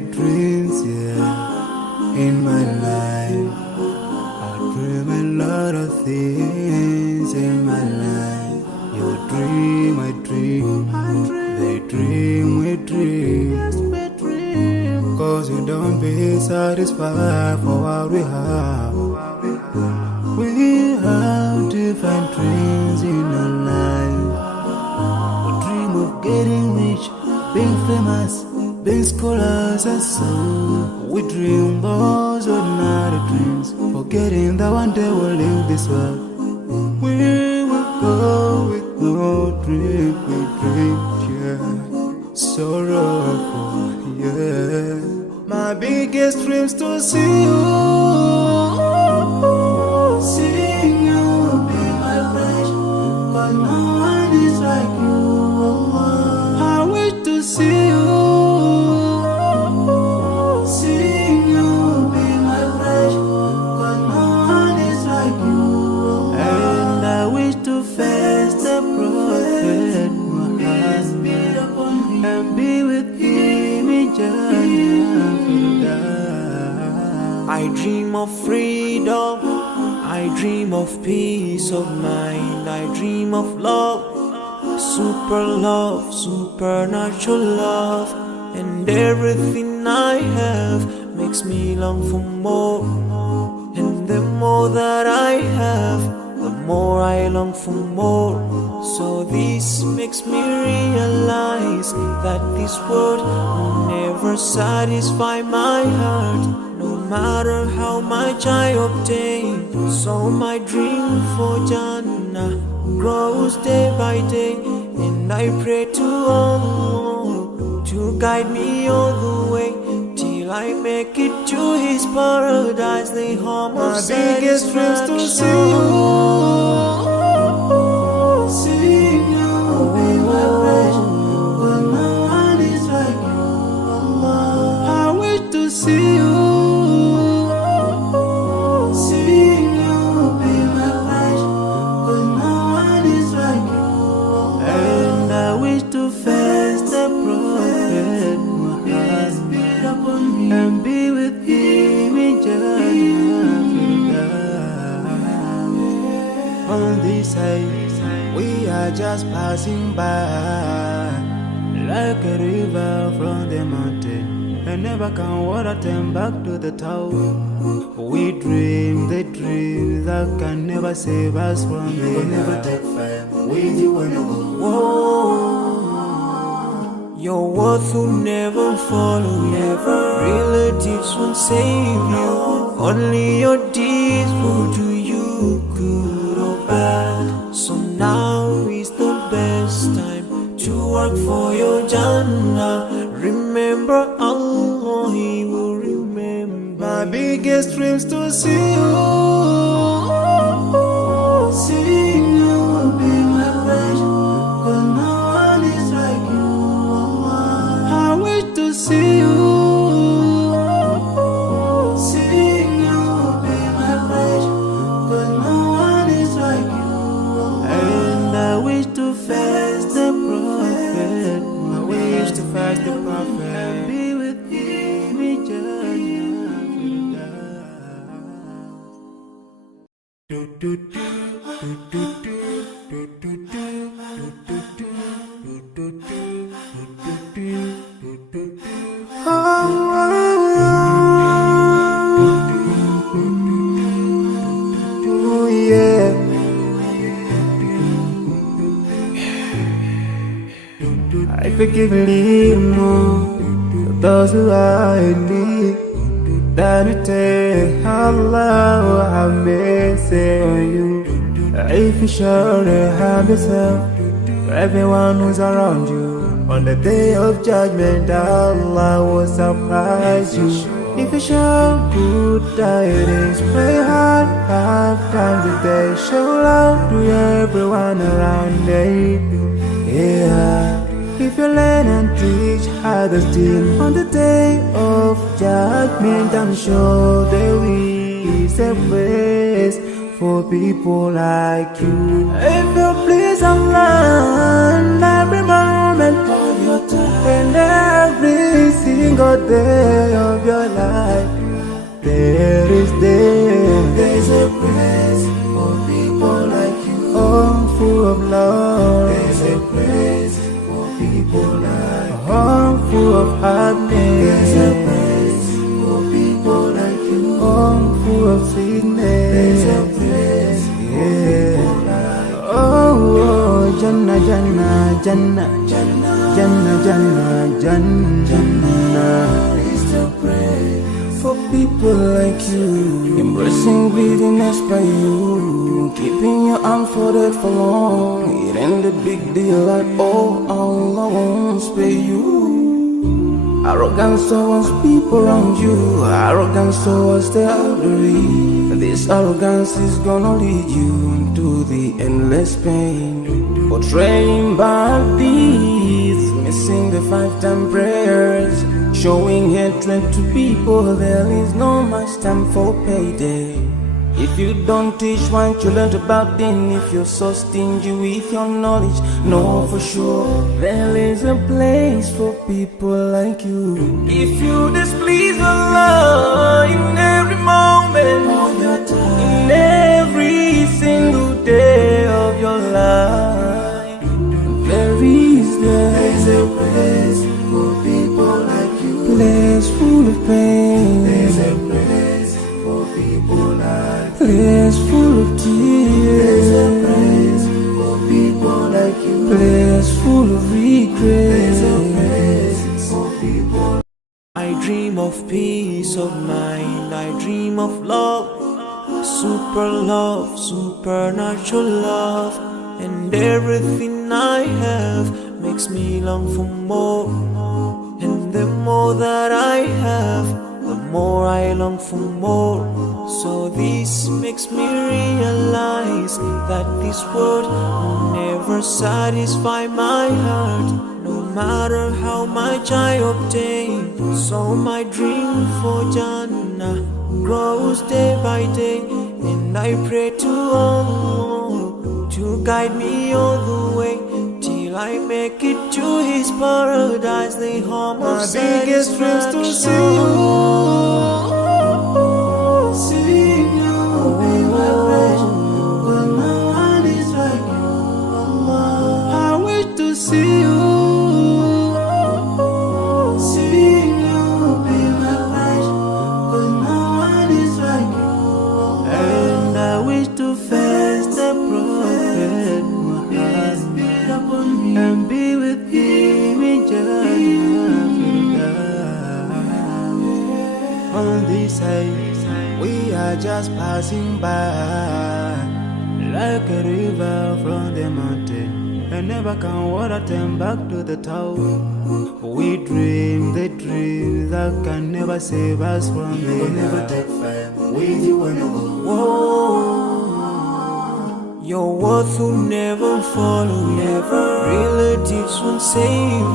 the dreams, yeah. In my life, I dream a lot of things in my life. You dream, I dream, they dream, we dream. Cause we don't be satisfied for what we have. We have different dreams in our life. We dream of getting rich, being famous, being scholars and so. We dream those ordinary dreams, forgetting that one day we'll leave this world. We will go with no dream, we dream, yeah. Sorrowful, yeah. My biggest dreams to see you, seeing you be my friend. Cause no one is like you. I wish to see you, seeing you be my friend. Cause no one is like you. And I wish to face the prophet Muhammad and be with him in Jannah. I dream of freedom, I dream of peace of mind, I dream of love, supernatural love, and everything I have makes me long for more. And the more that I have, the more I long for more. So this makes me realize that this world will never satisfy my heart, no matter how much I obtain. So my dream for Jannah grows day by day, and I pray to Allah to guide me all the way till I make it to His paradise, the home of satisfaction. My biggest dreams to see you, seeing you be my friend. But no one is like you, Allah. I wish to see you, seeing you be my friend. But no one is like you, Allah. And I wish to face the prophet Muhammad and be with him in Jannah. On this side, we are just passing by, like a river from the mountain, and never can water turn back to the town. We dream the dreams that can never save us from the We'll never take fire with you when you go. Whoa. Your worth will never follow you, relatives won't save you, only your deeds will do you good or bad. So now is the best time to work for your Jannah. Remember Allah, He will remember. My biggest dreams to see you, seeing you be my friend. Cause no one is like you, Allah. I wish to see you, seeing you be my friend. Cause no one is like you, Allah. And I wish to face the prophet. I wish to face the prophet and be with him in Jannah. Oh yeah. I forgive a little more those who are in need than to take Allah have mercy on you. If you surely have yourself to everyone who's around you, on the day of judgment Allah will surprise you. If you show good tidings, pray hard 5 times a day, show love to everyone around you. Yeah. If you learn and teach others still, on the day of judgment I'm sure there is a place for people like you. If you please Allah, every moment of your time. And every single day of your life, there's a place for people like you. home full of love. There's a place for people like you. Home full of happiness. There's a place for people like you. Home full of sweetness. There's a place for people like you. Oh, Jannah, Jannah, Jannah, Jannah, Jannah, Jannah. It's the praise For people like you, embracing greediness by you, keeping your arms folded for long. It ain't a big deal at all. Allah won't spare you. Arrogance towards people around you, arrogance towards the elderly. This arrogance is gonna lead you to the endless pain. Portraying bad deeds, missing the 5-time prayers, showing hatred to people. There is no much time for payday. If you don't teach what you learned about then, if you're so stingy with your knowledge, know for sure there is a place for people like you. If you displease Allah in every moment of your time. in every single day of your life, There's there's a place for people like you. place full of pain, There's a place for people like you. place full of There's a tears, place for people like you. place full of There's a regret. place for people. I dream of peace of mind. I dream of love, supernatural love, and everything I have makes me long for more. And the more that I have, the more I long for more. So this makes me realize that this world will never satisfy my heart, no matter how much I obtain. So my dream for Jannah grows day by day, and I pray to Allah to guide me all the way till I make it to His paradise, the home of Biggest dreams to see you, see you, be my friend, 'cause no one is like you, Allah. I wish to see you, See you, be my friend, 'cause no one is like you, Allah. And I wish to face the Prophet Muhammad and be with him in Jannah. on this side, we are just passing by, like a river from the mountain, and never can water turn back to the town. We dream the dreams that can never save us from the We'll never take fame with you when you go. Your worth will never follow, never. Relatives won't save.